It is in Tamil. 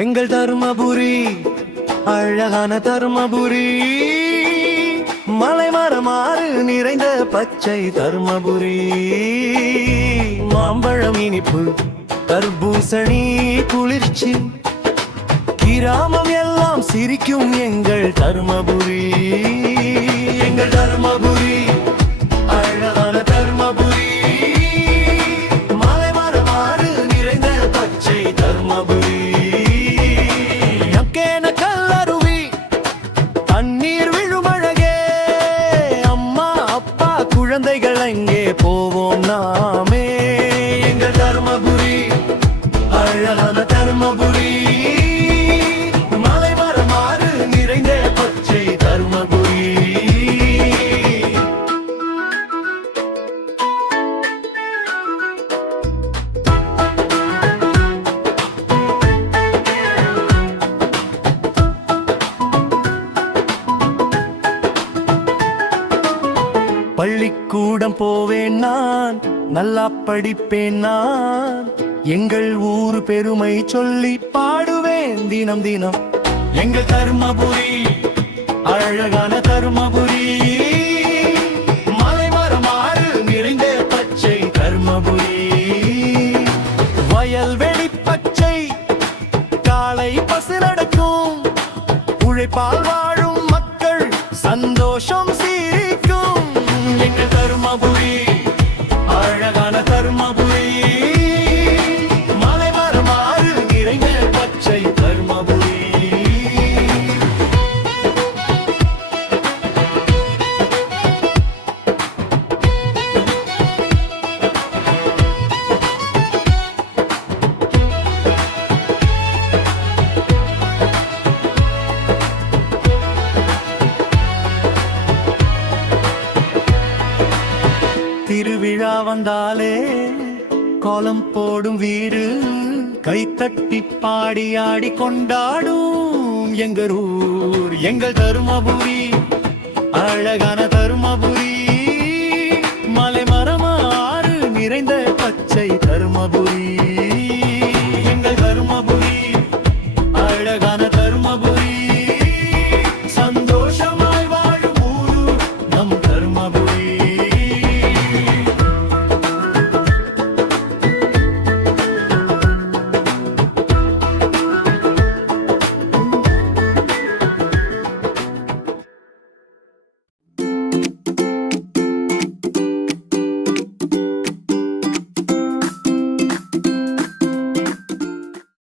எங்கள் தர்மபுரி அழகான தர்மபுரி, மலை மரமாறு நிறைந்த பச்சை தர்மபுரி. மாம்பழம் இனிப்பு, தர்பூசணி குளிர்ச்சி, கிராமம் எல்லாம் சிரிக்கும் எங்கள் தர்மபுரி. எங்கள் தர்மபுரி அழகான தர்மபுரி, மலை மரமாறு நிறைந்த பச்சை தர்மபுரி. கல்லருவி தண்ணீர் விழும் அழகே, அம்மா அப்பா குழந்தைகள் அங்கே போவோம் நாமே. எங்கள் தர்மபுரி அழகான தர்மபுரி, மலை மரமாறு நிறைந்த பச்சை தர்மபுரி. பள்ளிக்கூடம் போவேன் நான், நல்லா படிப்பேன் நான், எங்கள் ஊர் பெருமை சொல்லி பாடுவேன் தினம் தினம். எங்கள் தர்மபுரி அழகான தர்மபுரி, மலை மரமாறு நிறைந்த பச்சை தர்மபுரி. வயல்வெளி பச்சை, காலை பசு நடக்கும், உழைப்பால் வாழும் மக்கள் சந்தோஷம் சீரிக்கும். எங்கள் தர்மபுரி அழகான தர்மபுரி, மலை மரமாறு நிறைந்த பச்சை தர்மபுரி. திருவிழா வந்தாலே கோலம் போடும் வீடு, கைத்தட்டி பாடி ஆடி கொண்டாடும் எங்கள் ஊர். எங்கள் தர்மபுரி அழகான தர்மபுரி,